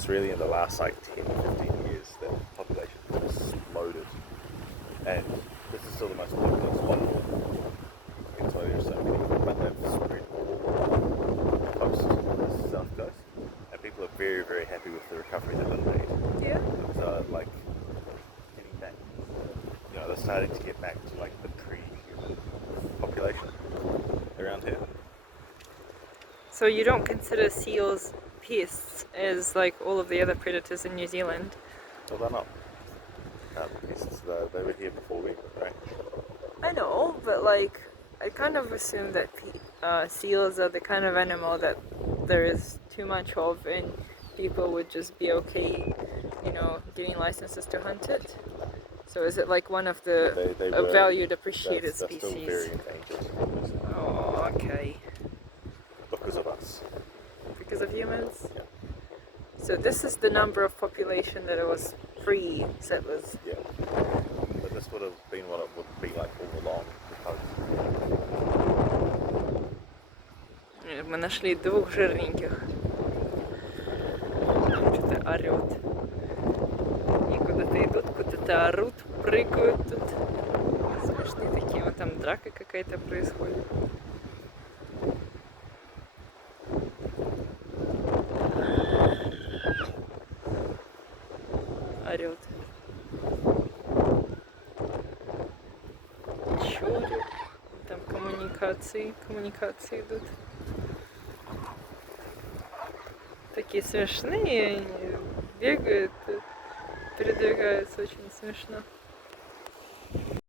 it's really in the last like 10, 15 years that the population has exploded. And this is still the most popular spot in Australia, so many, but they've spread all coast to the south coast. And people are very, very happy with the recovery that they've made. Yeah. It's like getting back, they're starting to get back to like the pre-human population around here. So you don't consider seals pests as like all of the other predators in New Zealand? Well, they're not pests, they were here before we were, right? I know, but like I kind of assume that seals are the kind of animal that there is too much of and people would just be okay, getting licenses to hunt it. So is it like one of the They were, valued, appreciated they're still species? very endangered. Oh, okay. Because of us. Because of humans? Yeah. So this is the number of population that it was pre-settlers. Yeah. But this would have been what it would be like all along. Мы нашли двух жирненьких. Там что-то орет. И куда-то идут, куда-то орут, прыгают тут. Смешные такие. Вот там драка какая-то происходит. Орет. Чурю. Там коммуникации идут. Такие смешные, они бегают, передвигаются очень смешно.